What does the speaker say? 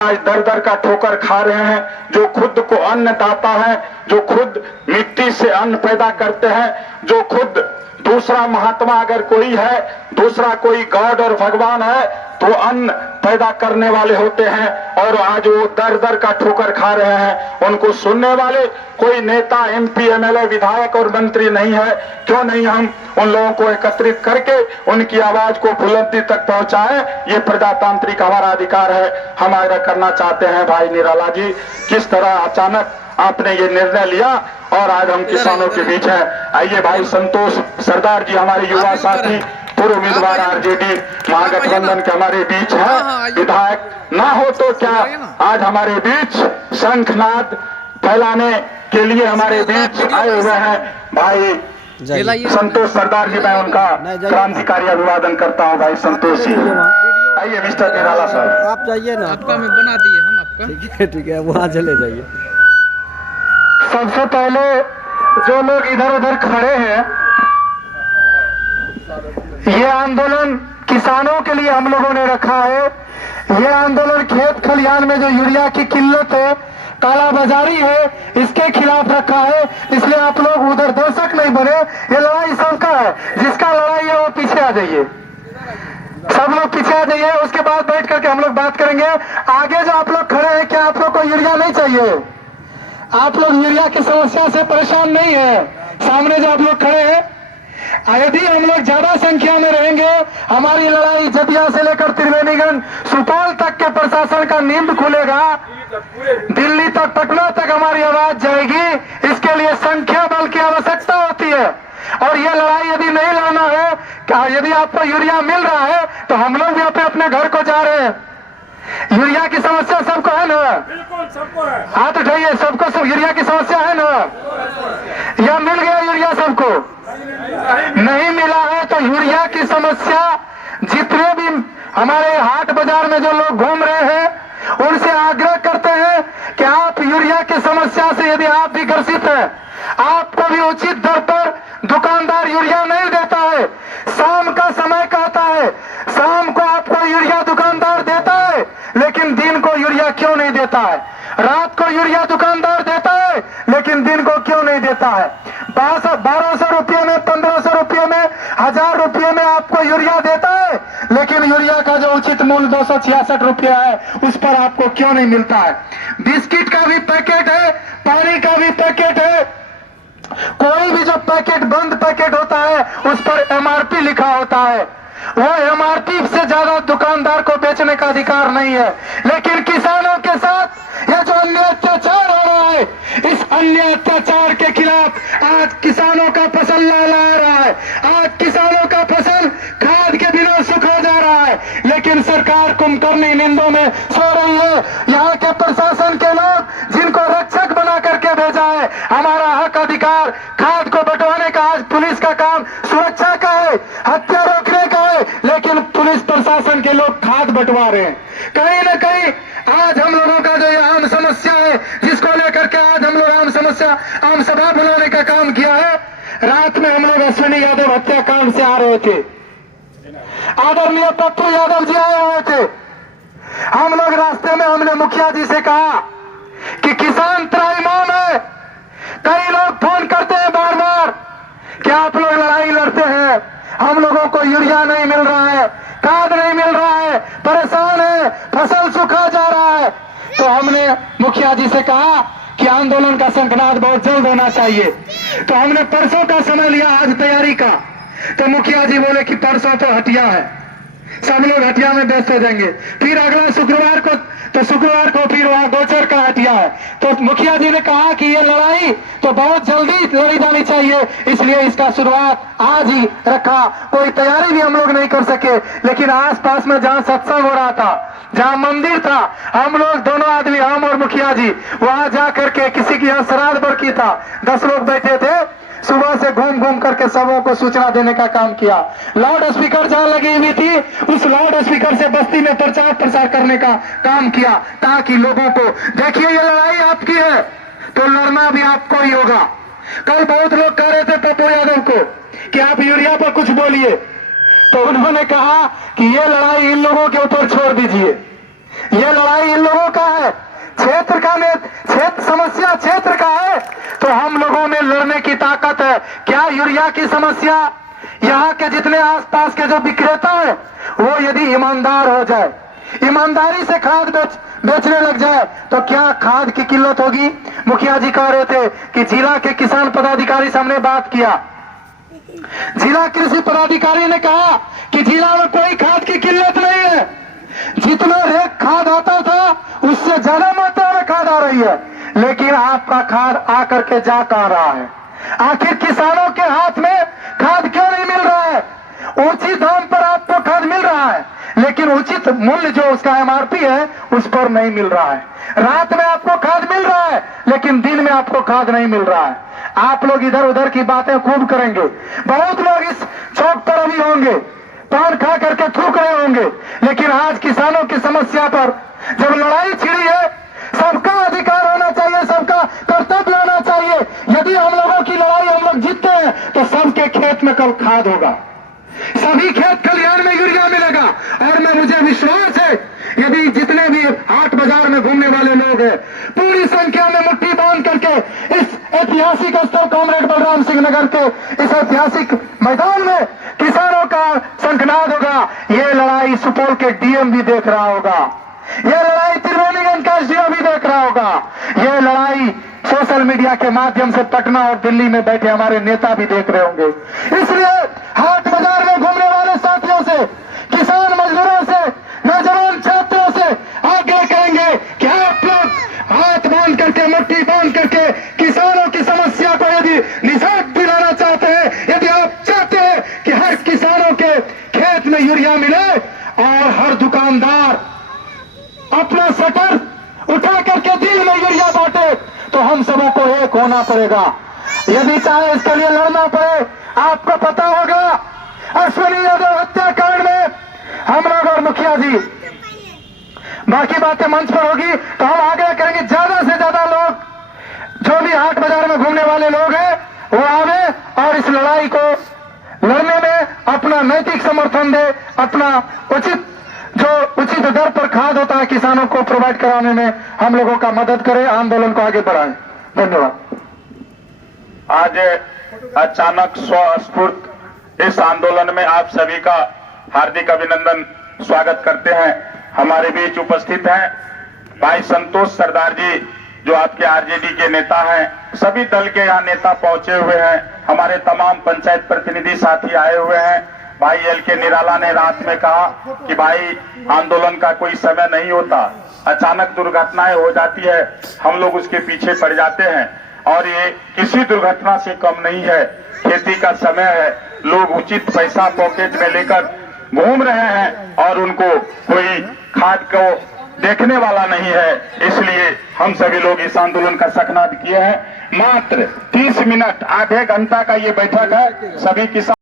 आज दर दर का ठोकर खा रहे हैं, जो खुद को अन्नदाता है, जो खुद मिट्टी से अन्न पैदा करते हैं, जो खुद दूसरा महात्मा अगर कोई है, दूसरा कोई गॉड और भगवान है तो अन्न पैदा करने वाले होते हैं, और आज वो दर दर का ठोकर खा रहे हैं। उनको सुनने वाले कोई नेता, एमपी, एमएलए, विधायक और मंत्री नहीं है। क्यों नहीं हम उन लोगों को एकत्रित करके उनकी आवाज को बुलंदी तक पहुंचाएं? ये प्रजातांत्रिक हमारा अधिकार है। हम आग्रह करना चाहते हैं भाई निराला जी, किस तरह अचानक आपने ये निर्णय लिया और आज हम किसानों के बीच हैं। आइए भाई संतोष सरदार जी, हमारे युवा साथी, पूर्व उम्मीदवार आरजेडी महागठबंधन के हमारे बीच है। विधायक ना हो तो क्या, आज हमारे बीच शंखनाद फैलाने के लिए हमारे बीच आए हुए हैं भाई संतोष सरदार जी। मैं उनका क्रांतिकारी अभिवादन करता हूं भाई संतोष जी। आइए मिस्टर निराला साहब, आप जाइए ना, आपका में बना दिए हम आपका। ठीक है, वहाँ चले जाइए। सबसे पहले जो लोग इधर उधर खड़े हैं, ये आंदोलन किसानों के लिए हम लोगों ने रखा है। ये आंदोलन खेत खलिहान में जो यूरिया की किल्लत है, कालाबाजारी है, इसके खिलाफ रखा है। इसलिए आप लोग उधर दर्शक नहीं बने। ये लड़ाई सबका है, जिसका लड़ाई है वो पीछे आ जाइए, सब लोग पीछे आ जाइए। उसके बाद बैठ करके हम लोग बात करेंगे। आगे जो आप लोग खड़े हैं, क्या आप लोग को यूरिया नहीं चाहिए? आप लोग यूरिया की समस्या से परेशान नहीं है? सामने जो आप लोग खड़े हैं, यदि हम लोग ज्यादा संख्या में रहेंगे, हमारी लड़ाई जदिया से लेकर त्रिवेणीगंज, सुपौल तक के प्रशासन का नींद खुलेगा, दिल्ली तक, पटना तक हमारी आवाज जाएगी। इसके लिए संख्या बल की आवश्यकता होती है। और ये लड़ाई यदि नहीं लड़ना है, यदि आपको यूरिया मिल रहा है तो हम लोग भी अपने घर को जा रहे हैं। यूरिया की समस्या सबको है ना? बिल्कुल सबको है। हाथ उठाइए, सबको सब यूरिया की समस्या है ना? या मिल गया यूरिया सबको? नहीं मिला है तो यूरिया की समस्या जितने भी हमारे हाट बाजार में जो लोग घूम रहे हैं, उनसे आग्रह करते हैं कि आप यूरिया की समस्या से यदि आप भी ग्रसित हैं, आपको भी उचित दर पर दुकानदार यूरिया नहीं देता है। शाम का समय कहता है, शाम को आपको यूरिया दुकानदार देता है, लेकिन दिन को यूरिया क्यों नहीं देता है? रात को यूरिया दुकानदार देता है, लेकिन दिन को क्यों नहीं देता है? 1200 रुपये में, 1500 रुपये में, 1000 रुपये में आपको यूरिया देता है, लेकिन यूरिया का जो उचित मूल्य 266 रुपया है, उस पर आपको क्यों नहीं मिलता है? बिस्किट का भी पैकेट है, पानी का भी पैकेट है, कोई भी जो पैकेट, बंद पैकेट होता है, उस पर एमआरपी लिखा होता है। वो एमआरपी से ज्यादा दुकानदार को बेचने का अधिकार नहीं है। लेकिन किसानों के साथ यह जो अन्य अत्याचार हो रहा है, इस अन्य अत्याचार के खिलाफ आज किसानों का फसल लहरा रहा है। आज किसानों का फसल खाद के बिना सुख हो जा रहा है, लेकिन सरकार कुंभकर्णी नींदों में सो रही है। यहाँ के प्रशासन के लोग जिनको रक्षक बना करके भेजा है, हमारा हक अधिकार खाद को बंटवाने का, आज पुलिस का काम सुरक्षा का है, हत्या रोकने का है, लेकिन पुलिस प्रशासन के लोग खाद बंटवा रहे हैं। कहीं न कहीं आज हम लोगों का जो ये आम समस्या है, जिसको लेकर के आज हम लोग आम सभा बुलाने का काम किया है। रात में हम लोग अश्विनी यादव हत्याकांड से आ रहे थे, आदरणीय पप्पू यादव जी आए हुए थे। हम लोग रास्ते में हमने मुखिया जी से कहा कि किसान त्राहिमाम है। कई लोग फोन करते हैं बार बार कि आप लोग लड़ाई लड़ते हैं, हम लोगों को यूरिया नहीं मिल रहा है, खाद नहीं मिल रहा है, परेशान है, फसल सूखा जा रहा है। तो हमने मुखिया जी से कहा कि आंदोलन का शंखनाद बहुत जल्द होना चाहिए। तो हमने परसों का समय लिया आज तैयारी का। तो मुखिया जी बोले कि परसों तो हटिया है, सब लोग हटिया में व्यस्त हो जाएंगे। फिर अगला शुक्रवार को, तो शुक्रवार को फिर वहां गोचर का हटिया है। तो मुखिया जी ने कहा कि ये लड़ाई तो बहुत जल्दी लड़ी जानी चाहिए, इसलिए इसका शुरुआत आज ही रखा। कोई तैयारी भी हम लोग नहीं कर सके, लेकिन आसपास में जहाँ सत्संग हो रहा था, जहाँ मंदिर था, हम लोग दोनों आदमी, हम और मुखिया जी, वहां जा करके किसी की यहाँ श्राद्ध बरकी था, 10 लोग बैठे थे, सुबह से घूम घूम करके सबों को सूचना देने का काम किया। लाउड स्पीकर जहां लगी हुई थी, उस लाउड स्पीकर से बस्ती में प्रचार प्रसार करने का काम किया, ताकि लोगों को देखिए ये लड़ाई आपकी है तो लड़ना भी आपको ही होगा। कल बहुत लोग कह रहे थे पप्पू यादव को कि आप यूरिया पर कुछ बोलिए, तो उन्होंने कहा कि ये लड़ाई इन लोगों के ऊपर छोड़ दीजिए, ये लड़ाई इन लोगों में क्षेत्र समस्या क्षेत्र का है तो हम लोगों में लड़ने की ताकत है। क्या यूरिया की समस्या यहाँ के जितने आसपास के जो विक्रेता है वो यदि ईमानदार हो जाए, ईमानदारी से खाद बेचने लग जाए तो क्या खाद की किल्लत होगी? मुखिया जी कह रहे थे कि जिला के किसान पदाधिकारी से हमने बात किया, जिला कृषि पदाधिकारी ने कहा कि जिला में कोई खाद की किल्लत नहीं है, जितना रेट खाद आता था उससे ज्यादा मात्रा में खाद आ रही है, लेकिन आपका खाद आकर के जा कहां रहा है? आखिर किसानों के हाथ में खाद क्यों नहीं मिल रहा है? उचित दाम पर आपको खाद मिल रहा है लेकिन उचित मूल्य जो उसका एमआरपी है उस पर नहीं मिल रहा है। रात में आपको खाद मिल रहा है लेकिन दिन में आपको खाद नहीं मिल रहा है। आप लोग इधर उधर की बातें खूब करेंगे, बहुत लोग इस चौक पर अभी होंगे, पान खा करके थूक रहे होंगे, लेकिन आज किसानों की समस्या पर जब लड़ाई छिड़ी है, सबका अधिकार होना चाहिए, सबका कर्तव्य होना चाहिए। यदि हम लोगों की लड़ाई हम लोग जीतते हैं तो सबके खेत में कल खाद होगा, सभी खेत खलिहान में यूरिया मिलेगा। और मुझे विश्वास है यदि जितने भी हाट बाजार में घूमने वाले लोग हैं पूरी संख्या में मुट्ठी बांध करके इस ऐतिहासिक स्थल कॉमरेड बलराम सिंह नगर के इस ऐतिहासिक मैदान में किसानों का शंखनाद होगा। ये लड़ाई सुपौल के डीएम भी देख रहा होगा, ये लड़ाई त्रिवेणीगंज का एसडीओ भी देख रहा होगा, ये लड़ाई सोशल मीडिया के माध्यम से पटना और दिल्ली में बैठे हमारे नेता भी देख रहे होंगे। इसलिए हाट बाजार में घूमने वाले साथियों से, किसान मजदूरों से, नौजवान छात्रों से आग्रह करेंगे कि आप लोग हाथ बांध करके, मुट्ठी बांध करके किसानों की समस्या को यदि निजात दिलाना चाहते हैं, यदि आप चाहते हैं कि हर किसानों के खेत में यूरिया मिले और हर दुकानदार अपना शटर उठा करके दिन में यूरिया बांटे, तो हम सबों को एक होना पड़ेगा। यदि चाहे इसके लिए लड़ना पड़े, आपको पता होगा अश्विनी यादव हत्याकांड में हम लोग और मुखिया जी, बाकी बातें मंच पर होगी तो हम आग्रह करेंगे ज्यादा से ज्यादा लोग जो भी हाट बाजार में घूमने वाले लोग हैं वो आवे और इस लड़ाई को लड़ने में अपना नैतिक समर्थन दे, अपना उचित दर पर खाद होता है किसानों को प्रोवाइड कराने में हम लोगों का मदद करें, आंदोलन को आगे बढ़ाएं। धन्यवाद। आज अचानक स्वस्फूर्त इस आंदोलन में आप सभी का हार्दिक अभिनंदन स्वागत करते हैं। हमारे बीच उपस्थित हैं भाई संतोष सरदार जी जो आपके आरजेडी के नेता हैं, सभी दल के यहाँ नेता पहुंचे हुए हैं, हमारे तमाम पंचायत प्रतिनिधि साथी आए हुए हैं। भाई एल.के. निराला ने रात में कहा कि भाई आंदोलन का कोई समय नहीं होता, अचानक दुर्घटनाएं हो जाती है, हम लोग उसके पीछे पड़ जाते हैं और ये किसी दुर्घटना से कम नहीं है। खेती का समय है, लोग उचित पैसा पॉकेट में लेकर घूम रहे हैं और उनको कोई खाद को देखने वाला नहीं है, इसलिए हम सभी लोग इस आंदोलन का शंखनाद किए हैं। मात्र 30 मिनट, आधे घंटा का ये बैठक है, सभी किसान